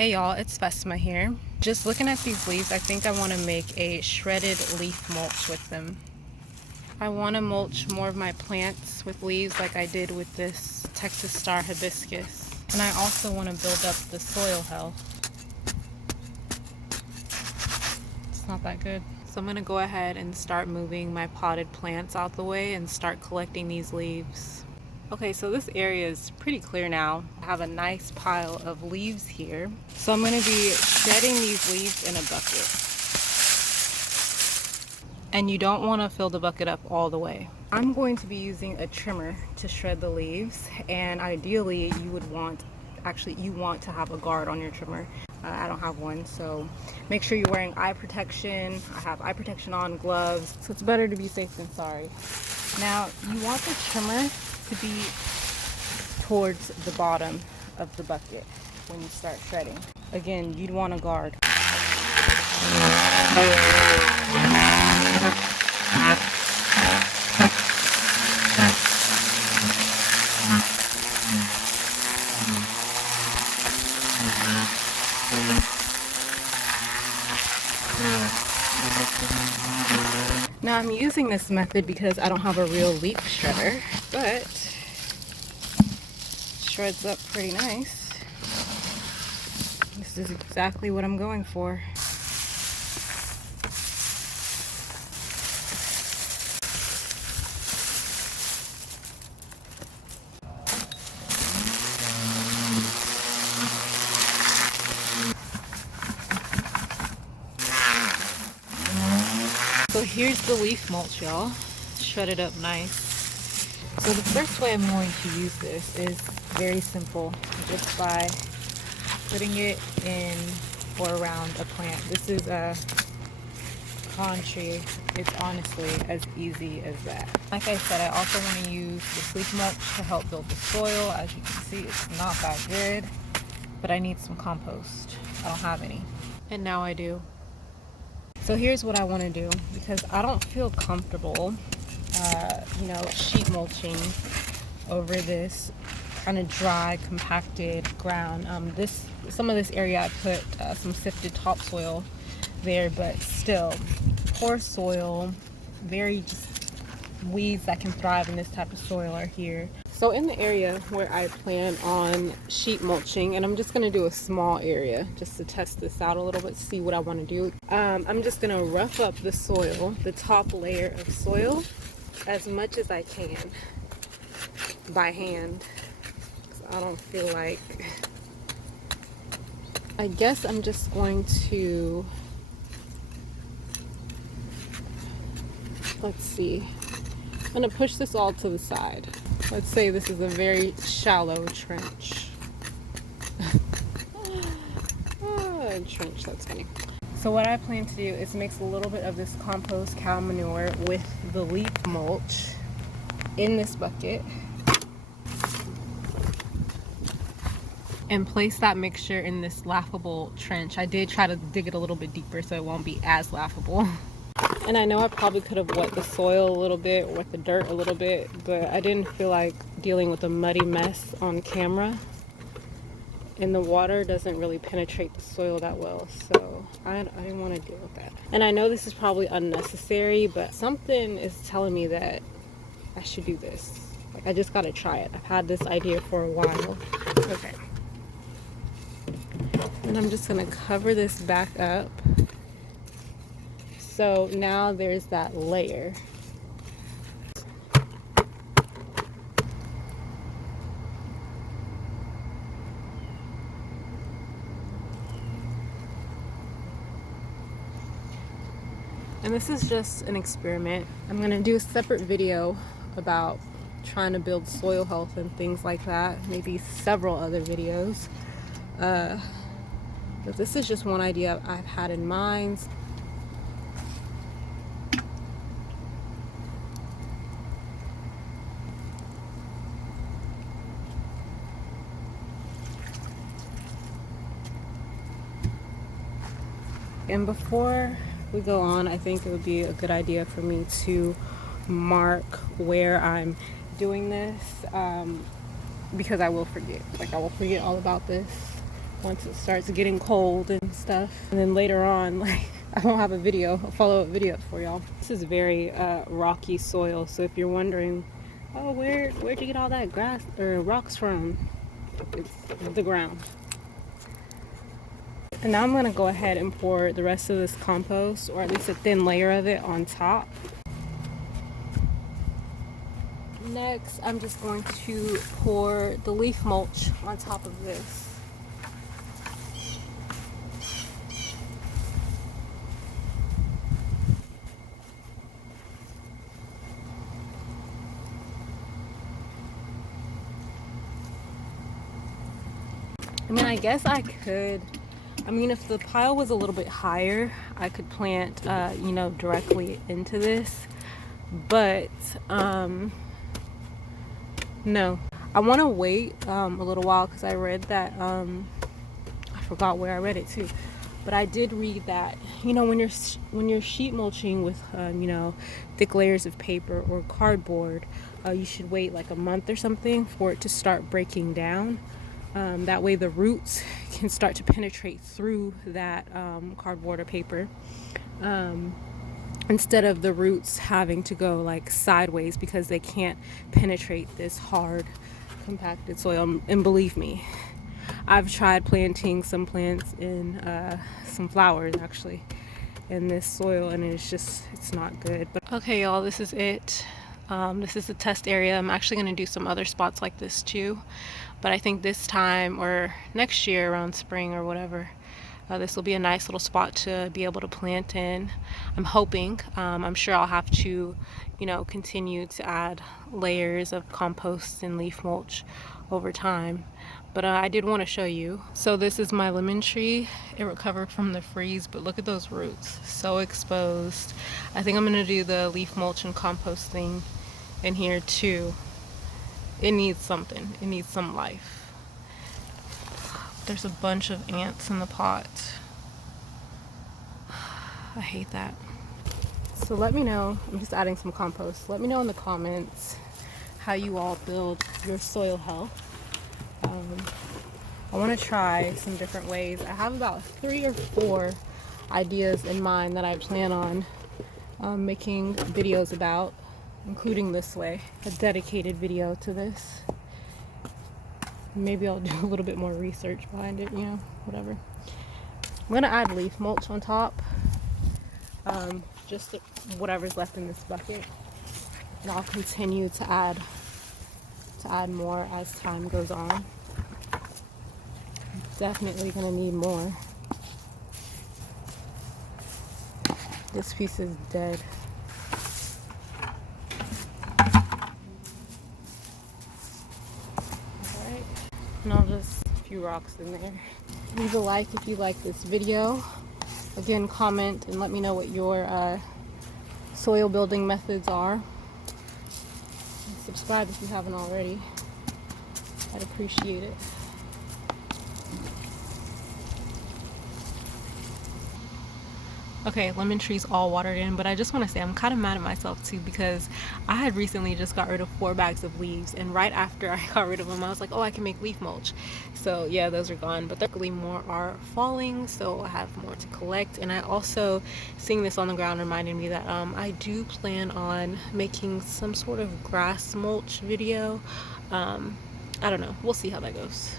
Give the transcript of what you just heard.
Hey y'all, it's Vesma here. Just looking at these leaves, I think I want to make a shredded leaf mulch with them. I want to mulch more of my plants with leaves like I did with this Texas Star hibiscus. And I also want to build up the soil health. It's not that good. So I'm going to go ahead and start moving my potted plants out the way and start collecting these leaves. Okay, so this area is pretty clear now. I have a nice pile of leaves here. So I'm going to be shedding these leaves in a bucket. And you don't want to fill the bucket up all the way. I'm going to be using a trimmer to shred the leaves, and ideally you want to have a guard on your trimmer. I don't have one, so make sure you're wearing eye protection. I have eye protection on, gloves, so it's better to be safe than sorry. Now, you want the trimmer to be towards the bottom of the bucket when you start shredding. Again, you'd want a guard. Now I'm using this method because I don't have a real leaf shredder, but shreds up pretty nice. This is exactly what I'm going for. So here's the leaf mulch, y'all. Shredded up nice. So the first way I'm going to use this is very simple, just by putting it in or around a plant. This is a pond tree. It's honestly as easy as that. Like I said, I also want to use this leaf mulch to help build the soil. As you can see, it's not that good, but I need some compost. I don't have any, and now I do. So here's what I want to do, because I don't feel comfortable, sheet mulching over this kind of dry, compacted ground. Some of this area I put some sifted topsoil there, but still, poor soil, very just weeds that can thrive in this type of soil are here. So in the area where I plan on sheet mulching, and I'm just going to do a small area just to test this out a little bit, see what I want to do. I'm just going to rough up the soil, the top layer of soil, as much as I can by hand. I don't feel like, I guess I'm just going to, let's see, I'm going to push this all to the side. Let's say this is a very shallow trench. Trench, that's funny. So what I plan to do is mix a little bit of this compost cow manure with the leaf mulch in this bucket and place that mixture in this laughable trench. I did try to dig it a little bit deeper so it won't be as laughable. And I know I probably could have wet the soil a little bit, wet the dirt a little bit, but I didn't feel like dealing with a muddy mess on camera. And the water doesn't really penetrate the soil that well, so I didn't want to deal with that. And I know this is probably unnecessary, but something is telling me that I should do this. Like, I just gotta try it. I've had this idea for a while. Okay. And I'm just gonna cover this back up. So now there's that layer. And this is just an experiment. I'm going to do a separate video about trying to build soil health and things like that. Maybe several other videos. But this is just one idea I've had in mind. And before we go on, I think it would be a good idea for me to mark where I'm doing this, because I will forget. Like, I will forget all about this once it starts getting cold and stuff. And then later on, like, I won't have a follow-up video for y'all. This is very rocky soil, so if you're wondering, oh, where'd you get all that grass or rocks from? It's the ground. And now I'm gonna go ahead and pour the rest of this compost, or at least a thin layer of it, on top. Next, I'm just going to pour the leaf mulch on top of this. I mean, I guess I could, if the pile was a little bit higher, I could plant, directly into this. But, no. I want to wait a little while because I read that, I forgot where I read it too. But I did read that, when you're sheet mulching with, thick layers of paper or cardboard, you should wait like a month or something for it to start breaking down. That way the roots can start to penetrate through that cardboard or paper, instead of the roots having to go like sideways because they can't penetrate this hard compacted soil. And believe me, I've tried planting some plants in some flowers actually in this soil, and it's not good. But okay, y'all, this is it. This is the test area. I'm actually going to do some other spots like this too, but I think this time or next year around spring or whatever, this will be a nice little spot to be able to plant in. I'm hoping. I'm sure I'll have to, continue to add layers of compost and leaf mulch over time. But I did want to show you. So this is my lemon tree. It recovered from the freeze, but look at those roots, so exposed. I think I'm going to do the leaf mulch and compost thing in here too. It needs something. It needs some life. There's a bunch of ants in the pot. I hate that. So let me know. I'm just adding some compost. Let me know in the comments how you all build your soil health. I want to try some different ways. I have about 3 or 4 ideas in mind that I plan on making videos about, including this way, a dedicated video to this. Maybe I'll do a little bit more research behind it, whatever. I'm going to add leaf mulch on top, just whatever's left in this bucket. And I'll continue to add more as time goes on. Definitely going to need more. This piece is dead. Alright, and I'll just a few rocks in there. Leave a like if you like this video. Again, comment and let me know what your soil building methods are. And subscribe if you haven't already. I'd appreciate it. Okay, lemon tree's all watered in, but I just want to say I'm kind of mad at myself too, because I had recently just got rid of 4 bags of leaves, and right after I got rid of them I was like, oh, I can make leaf mulch. So yeah, those are gone, but luckily more are falling, so I have more to collect. And I also, seeing this on the ground reminded me that I do plan on making some sort of grass mulch video. I don't know, we'll see how that goes.